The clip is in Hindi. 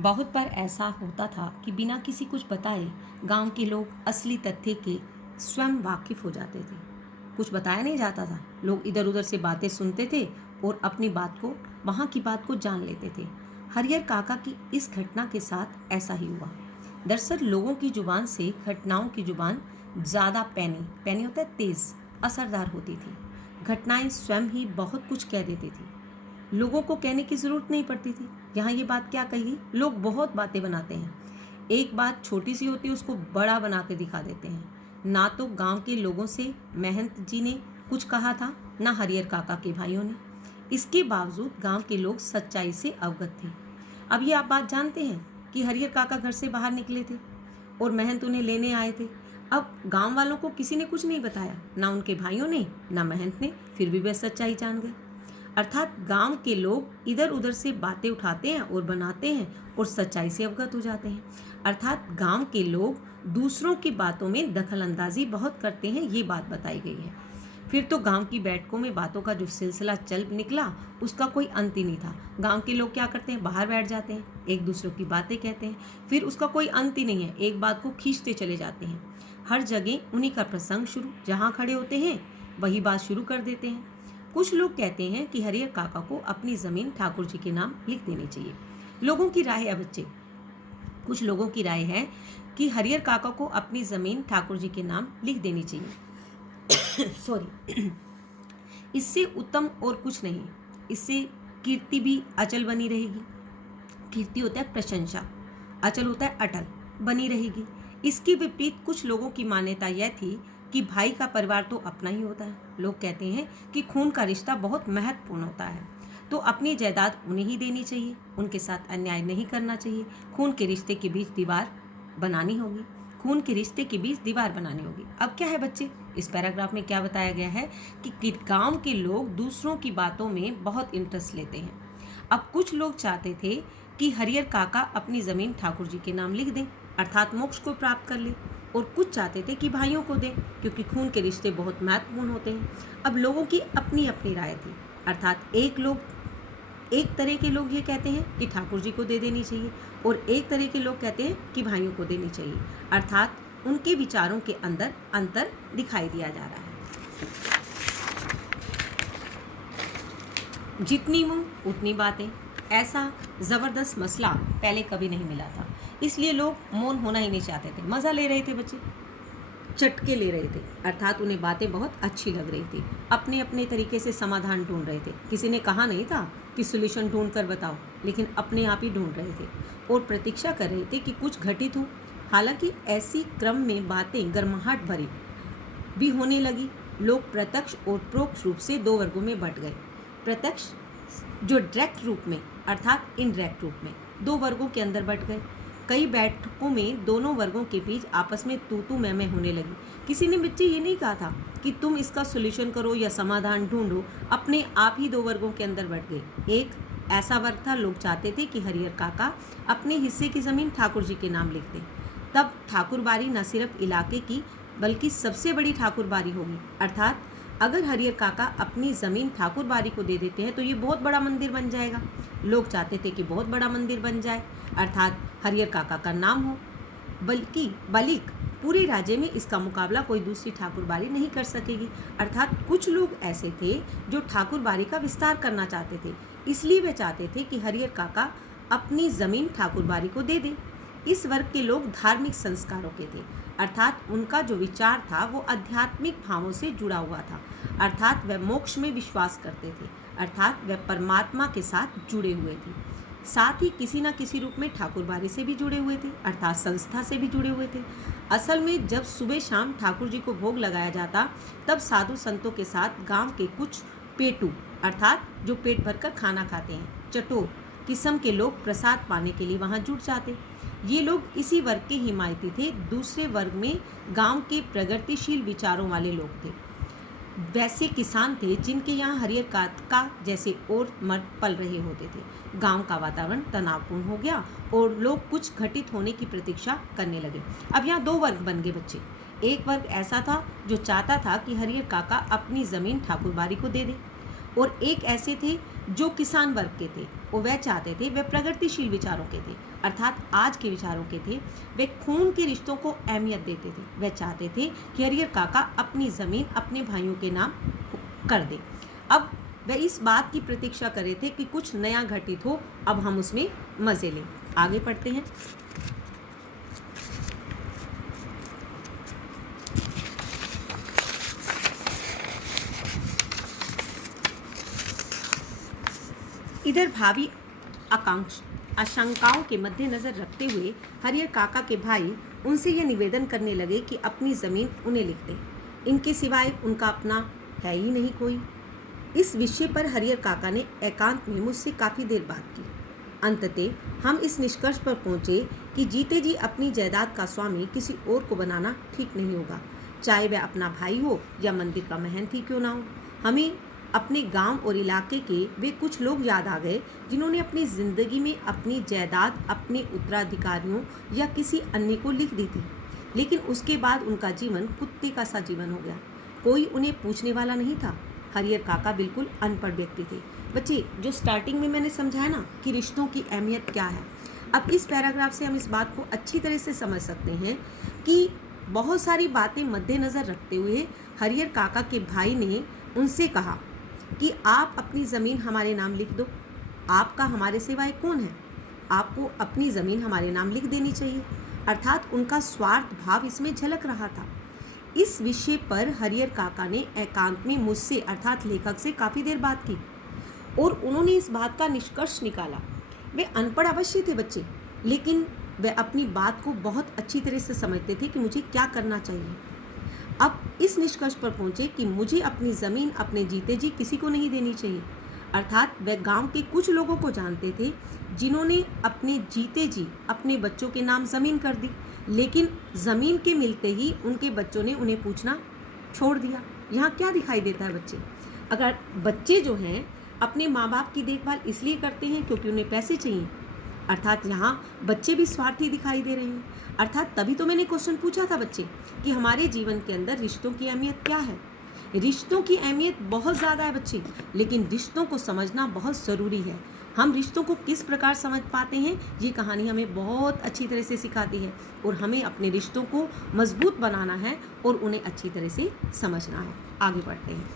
बहुत बार ऐसा होता था कि बिना किसी कुछ बताए गांव के लोग असली तथ्य के स्वयं वाकिफ हो जाते थे। कुछ बताया नहीं जाता था, लोग इधर उधर से बातें सुनते थे और अपनी बात को, वहाँ की बात को जान लेते थे। हरियर काका की इस घटना के साथ ऐसा ही हुआ। दरअसल लोगों की जुबान से घटनाओं की जुबान ज़्यादा पैनी पैनी होता है, तेज असरदार होती थी। घटनाएं स्वयं ही बहुत कुछ कह देती थी, लोगों को कहने की ज़रूरत नहीं पड़ती थी। यहाँ ये बात क्या कही, लोग बहुत बातें बनाते हैं, एक बात छोटी सी होती है उसको बड़ा बना के दिखा देते हैं। ना तो गांव के लोगों से महंत जी ने कुछ कहा था, ना हरियर काका के भाइयों ने। इसके बावजूद गांव के लोग सच्चाई से अवगत थे। अब ये आप बात जानते हैं कि हरियर काका घर से बाहर निकले थे और महंत उन्हें लेने आए थे। अब गांव वालों को किसी ने कुछ नहीं बताया, ना उनके भाइयों ने ना महंत ने, फिर भी वे सच्चाई जान गए। अर्थात गांव के लोग इधर उधर से बातें उठाते हैं और बनाते हैं और सच्चाई से अवगत हो जाते हैं। अर्थात गांव के लोग दूसरों की बातों में दखल अंदाजी बहुत करते हैं, ये बात बताई गई है। फिर तो गांव की बैठकों में बातों का जो सिलसिला चल निकला उसका कोई अंत ही नहीं था। गांव के लोग क्या करते हैं, बाहर बैठ जाते हैं, एक दूसरे की बातें कहते हैं, फिर उसका कोई अंत ही नहीं है, एक बात को खींचते चले जाते हैं। हर जगह उन्हीं का प्रसंग शुरू, जहाँ खड़े होते हैं वही बात शुरू कर देते हैं। कुछ लोग कहते हैं कि हरियर काका को अपनी ज़मीन ठाकुर जी के नाम लिख देनी चाहिए। लोगों की राय है बच्चे, कुछ लोगों की राय है कि हरियर काका को अपनी ज़मीन ठाकुर जी के नाम लिख देनी चाहिए। सॉरी, इससे उत्तम और कुछ नहीं, इससे कीर्ति भी अचल बनी रहेगी। कीर्ति होता है प्रशंसा, अचल होता है अटल, बनी रहेगी। इसके विपरीत कुछ लोगों की मान्यता यह थी कि भाई का परिवार तो अपना ही होता है। लोग कहते हैं कि खून का रिश्ता बहुत महत्वपूर्ण होता है, तो अपनी जायदाद उन्हें ही देनी चाहिए, उनके साथ अन्याय नहीं करना चाहिए। खून के रिश्ते के बीच दीवार बनानी होगी, खून के रिश्ते के बीच दीवार बनानी होगी। अब क्या है बच्चे, इस पैराग्राफ में क्या बताया गया है कि गांव के लोग दूसरों की बातों में बहुत इंटरेस्ट लेते हैं। अब कुछ लोग चाहते थे कि हरियर काका अपनी ज़मीन ठाकुर जी के नाम लिख दें, अर्थात मोक्ष को प्राप्त कर ले, और कुछ चाहते थे कि भाइयों को दें, क्योंकि खून के रिश्ते बहुत महत्वपूर्ण होते हैं। अब लोगों की अपनी अपनी राय थी, अर्थात एक तरह के लोग ये कहते हैं कि ठाकुर जी को दे देनी चाहिए और एक तरह के लोग कहते हैं कि भाइयों को देनी चाहिए। अर्थात उनके विचारों के अंदर अंतर दिखाई दिया जा रहा है। जितनी मुंह उतनी बातें, ऐसा ज़बरदस्त मसला पहले कभी नहीं मिला था, इसलिए लोग मौन होना ही नहीं चाहते थे। मज़ा ले रहे थे बच्चे, चटके ले रहे थे, अर्थात उन्हें बातें बहुत अच्छी लग रही थी, अपने अपने तरीके से समाधान ढूंढ रहे थे। किसी ने कहा नहीं था कि सोल्यूशन ढूंढ कर बताओ, लेकिन अपने आप ही ढूंढ रहे थे और प्रतीक्षा कर रहे थे कि कुछ घटित हो। हालांकि ऐसी क्रम में बातें गर्माहट भरी भी होने लगी। लोग प्रत्यक्ष और परोक्ष रूप से दो वर्गों में बंट गए। प्रत्यक्ष जो डायरेक्ट रूप में अर्थात इनडायरेक्ट रूप में दो वर्गों के अंदर बंट गए। कई बैठकों में दोनों वर्गों के बीच आपस में तू मैं होने लगी। किसी ने बच्चे ये नहीं कहा था कि तुम इसका सोल्यूशन करो या समाधान ढूंढो, अपने आप ही दो वर्गों के अंदर बंट गए। एक ऐसा वर्ग था, लोग चाहते थे कि हरियर काका अपने हिस्से की ज़मीन ठाकुर जी के नाम लिख दें। तब ठाकुरबारी न सिर्फ इलाके की बल्कि सबसे बड़ी ठाकुरबारी होगी। अर्थात अगर हरियर काका अपनी ज़मीन ठाकुरबारी को दे देते हैं तो ये बहुत बड़ा मंदिर बन जाएगा। लोग चाहते थे कि बहुत बड़ा मंदिर बन जाए, अर्थात हरियर काका का नाम हो, बल्कि पूरे राज्य में इसका मुकाबला कोई दूसरी ठाकुरबारी नहीं कर सकेगी। अर्थात कुछ लोग ऐसे थे जो ठाकुरबारी का विस्तार करना चाहते थे, इसलिए वे चाहते थे कि हरियर काका अपनी ज़मीन ठाकुरबारी को दे दें। इस वर्ग के लोग धार्मिक संस्कारों के थे, अर्थात उनका जो विचार था वो आध्यात्मिक भावों से जुड़ा हुआ था, अर्थात वह मोक्ष में विश्वास करते थे, अर्थात वह परमात्मा के साथ जुड़े हुए थे। साथ ही किसी न किसी रूप में ठाकुरबारी से भी जुड़े हुए थे, अर्थात संस्था से भी जुड़े हुए थे। असल में जब सुबह शाम ठाकुर जी को भोग लगाया जाता, तब साधु संतों के साथ गांव के कुछ पेटू अर्थात जो पेट भरकर खाना खाते हैं, चटोर किस्म के लोग प्रसाद पाने के लिए वहां जुट जाते। ये लोग इसी वर्ग के हिमायती थे। दूसरे वर्ग में गांव के प्रगतिशील विचारों वाले लोग थे, वैसे किसान थे जिनके यहाँ हरियर काका जैसे और मर्द पल रहे होते थे। गांव का वातावरण तनावपूर्ण हो गया और लोग कुछ घटित होने की प्रतीक्षा करने लगे। अब यहाँ दो वर्ग बन गए बच्चे। एक वर्ग ऐसा था जो चाहता था कि हरियर काका अपनी ज़मीन ठाकुरबारी को दे दे, और एक ऐसे थे जो किसान वर्ग के थे वो वह चाहते थे, वे प्रगतिशील विचारों के थे, अर्थात आज के विचारों के थे। वे खून के रिश्तों को अहमियत देते थे। वे चाहते थे कि हरिहर काका अपनी ज़मीन अपने भाइयों के नाम कर दे। अब वे इस बात की प्रतीक्षा कर रहे थे कि कुछ नया घटित हो, अब हम उसमें मज़े लें। आगे पढ़ते हैं। इधर भावी आशंकाओं के मद्देनजर रखते हुए हरिहर काका के भाई उनसे यह निवेदन करने लगे कि अपनी ज़मीन उन्हें लिख दें, इनके सिवाय उनका अपना है ही नहीं कोई। इस विषय पर हरिहर काका ने एकांत में मुझसे काफ़ी देर बात की। अंततः हम इस निष्कर्ष पर पहुँचे कि जीते जी अपनी जायदाद का स्वामी किसी और को बनाना ठीक नहीं होगा, चाहे वह अपना भाई हो या मंदिर का महंत ही क्यों ना हो। हमें अपने गांव और इलाके के वे कुछ लोग याद आ गए जिन्होंने अपनी ज़िंदगी में अपनी जायदाद अपने उत्तराधिकारियों या किसी अन्य को लिख दी थी, लेकिन उसके बाद उनका जीवन कुत्ते का सा जीवन हो गया। कोई उन्हें पूछने वाला नहीं था। हरिहर काका बिल्कुल अनपढ़ व्यक्ति थे। बच्चे, जो स्टार्टिंग में मैंने समझाया ना कि रिश्तों की अहमियत क्या है, अब इस पैराग्राफ से हम इस बात को अच्छी तरह से समझ सकते हैं कि बहुत सारी बातें मद्देनज़र रखते हुए हरिहर काका के भाई ने उनसे कहा कि आप अपनी ज़मीन हमारे नाम लिख दो, आपका हमारे सिवाय कौन है, आपको अपनी ज़मीन हमारे नाम लिख देनी चाहिए। अर्थात उनका स्वार्थ भाव इसमें झलक रहा था। इस विषय पर हरिहर काका ने एकांत में मुझसे अर्थात लेखक से काफ़ी देर बात की और उन्होंने इस बात का निष्कर्ष निकाला। वे अनपढ़ अवश्य थे बच्चे, लेकिन वे अपनी बात को बहुत अच्छी तरह से समझते थे कि मुझे क्या करना चाहिए। अब इस निष्कर्ष पर पहुंचे कि मुझे अपनी ज़मीन अपने जीते जी किसी को नहीं देनी चाहिए। अर्थात वे गांव के कुछ लोगों को जानते थे जिन्होंने अपने जीते जी अपने बच्चों के नाम ज़मीन कर दी, लेकिन ज़मीन के मिलते ही उनके बच्चों ने उन्हें पूछना छोड़ दिया। यहाँ क्या दिखाई देता है बच्चे? अगर बच्चे जो हैं अपने माँ बाप की देखभाल इसलिए करते हैं क्योंकि उन्हें पैसे चाहिए, अर्थात यहाँ बच्चे भी स्वार्थी दिखाई दे रहे हैं। अर्थात तभी तो मैंने क्वेश्चन पूछा था बच्चे कि हमारे जीवन के अंदर रिश्तों की अहमियत क्या है। रिश्तों की अहमियत बहुत ज़्यादा है बच्चे, लेकिन रिश्तों को समझना बहुत ज़रूरी है। हम रिश्तों को किस प्रकार समझ पाते हैं, ये कहानी हमें बहुत अच्छी तरह से सिखाती है और हमें अपने रिश्तों को मजबूत बनाना है और उन्हें अच्छी तरह से समझना है। आगे बढ़ते हैं।